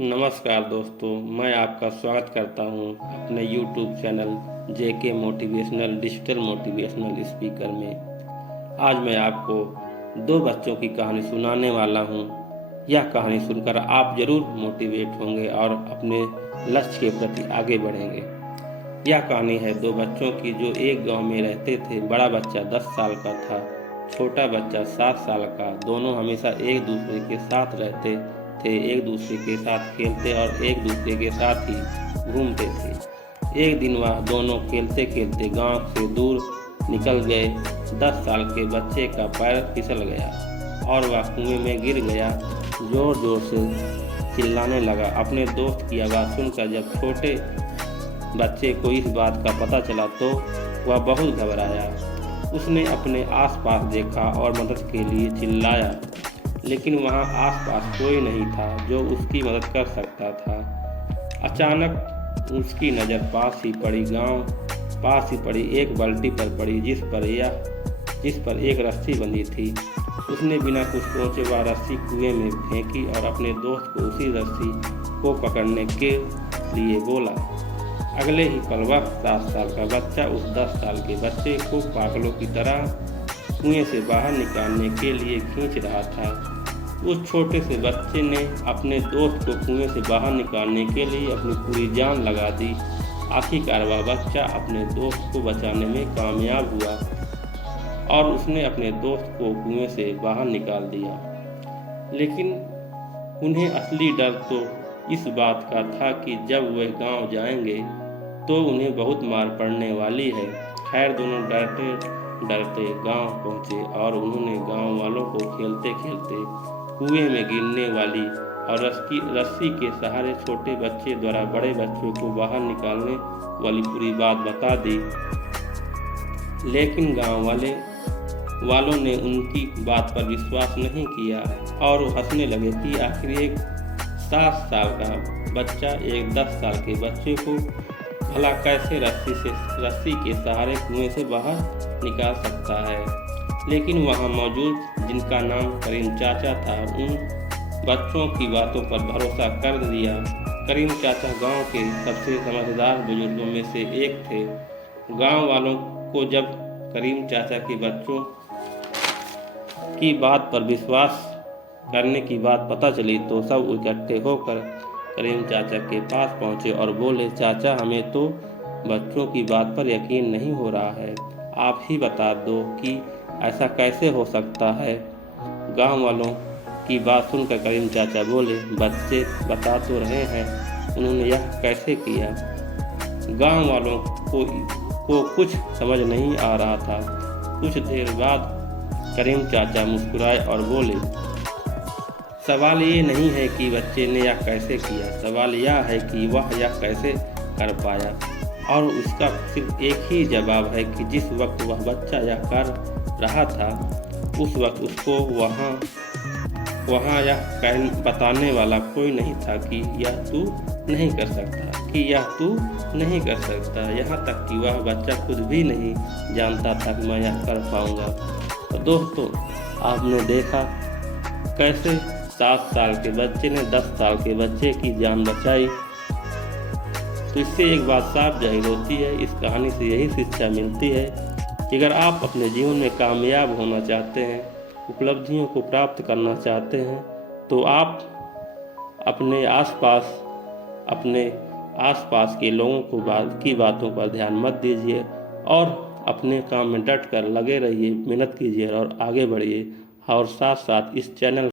नमस्कार दोस्तों, मैं आपका स्वागत करता हूं अपने YouTube चैनल जेके मोटिवेशनल डिजिटल मोटिवेशनल स्पीकर में। आज मैं आपको दो बच्चों की कहानी सुनाने वाला हूं। यह कहानी सुनकर आप जरूर मोटिवेट होंगे और अपने लक्ष्य के प्रति आगे बढ़ेंगे। यह कहानी है दो बच्चों की जो एक गांव में रहते थे। बड़ा बच्चा 10 साल का था, छोटा बच्चा 7 साल का। दोनों हमेशा एक दूसरे के साथ रहते थे, एक दूसरे के साथ खेलते और एक दूसरे के साथ ही घूमते थे। एक दिन वह दोनों खेलते खेलते गांव से दूर निकल गए। 10 साल के बच्चे का पैर फिसल गया और वह कुएं में गिर गया। जोर जोर से चिल्लाने लगा। अपने दोस्त की आवाज़ सुनकर जब छोटे बच्चे को इस बात का पता चला तो वह बहुत घबराया। उसने अपने आसपास देखा और मदद के लिए चिल्लाया, लेकिन वहां आसपास कोई नहीं था जो उसकी मदद कर सकता था। अचानक उसकी नज़र पास ही पड़ी एक बाल्टी पर पड़ी जिस पर एक रस्सी बंधी थी। उसने बिना कुछ सोचे वह रस्सी कुएं में फेंकी और अपने दोस्त को उसी रस्सी को पकड़ने के लिए बोला। अगले ही पल वह 7 साल का बच्चा उस 10 साल के बच्चे को पागलों की तरह कुएं से बाहर निकालने के लिए खींच रहा था। उस छोटे से बच्चे ने अपने दोस्त को कुएं से बाहर निकालने के लिए अपनी पूरी जान लगा दी। आखिरकार वह बच्चा अपने दोस्त को बचाने में कामयाब हुआ और उसने अपने दोस्त को कुएं से बाहर निकाल दिया। लेकिन उन्हें असली डर तो इस बात का था कि जब वे गांव जाएंगे तो उन्हें बहुत मार पड़ने वाली है। खैर, दोनों डरते डरते गांव पहुंचे और उन्होंने गांव वालों को खेलते खेलते कुएं में गिरने वाली और रस्सी के सहारे छोटे बच्चे द्वारा बड़े बच्चों को बाहर निकालने वाली पूरी बात बता दी। लेकिन गांव वालों ने उनकी बात पर विश्वास नहीं किया और वो हंसने लगे कि आखिर एक 7 साल का बच्चा एक 10 साल के बच्चे को भला कैसे रस्सी के सहारे कुएं से बाहर निकाल सकता है। लेकिन वहां मौजूद जिनका नाम करीम चाचा था, उन बच्चों की बातों पर भरोसा कर दिया। करीम चाचा गांव के सबसे समझदार बुजुर्गों में से एक थे। गांव वालों को जब करीम चाचा के बच्चों की बात पर विश्वास करने की बात पता चली तो सब इकट्ठे होकर करीम चाचा के पास पहुंचे और बोले, चाचा, हमें तो बच्चों की बात पर यकीन नहीं हो रहा है। आप ही बता दो कि ऐसा कैसे हो सकता है। गांव वालों की बात सुनकर करीम चाचा बोले, बच्चे बता तो रहे हैं उन्होंने यह कैसे किया। गांव वालों को कुछ समझ नहीं आ रहा था। कुछ देर बाद करीम चाचा मुस्कुराए और बोले, सवाल ये नहीं है कि बच्चे ने यह कैसे किया, सवाल यह है कि वह यह कैसे कर पाया। और उसका सिर्फ एक ही जवाब है कि जिस वक्त वह बच्चा यह कर रहा था उस वक्त उसको वहाँ यह बताने वाला कोई नहीं था कि यह तू नहीं कर सकता, यहाँ तक कि वह बच्चा खुद भी नहीं जानता था कि मैं यह कर पाऊँगा। तो दोस्तों, आपने देखा कैसे 7 साल के बच्चे ने 10 साल के बच्चे की जान बचाई। तो इससे एक बात साफ जाहिर होती है, इस कहानी से यही शिक्षा मिलती है कि अगर आप अपने जीवन में कामयाब होना चाहते हैं, उपलब्धियों को प्राप्त करना चाहते हैं, तो आप अपने आसपास के लोगों की बातों पर ध्यान मत दीजिए और अपने काम में डट कर लगे रहिए, मेहनत कीजिए और आगे बढ़िए। और साथ साथ इस चैनल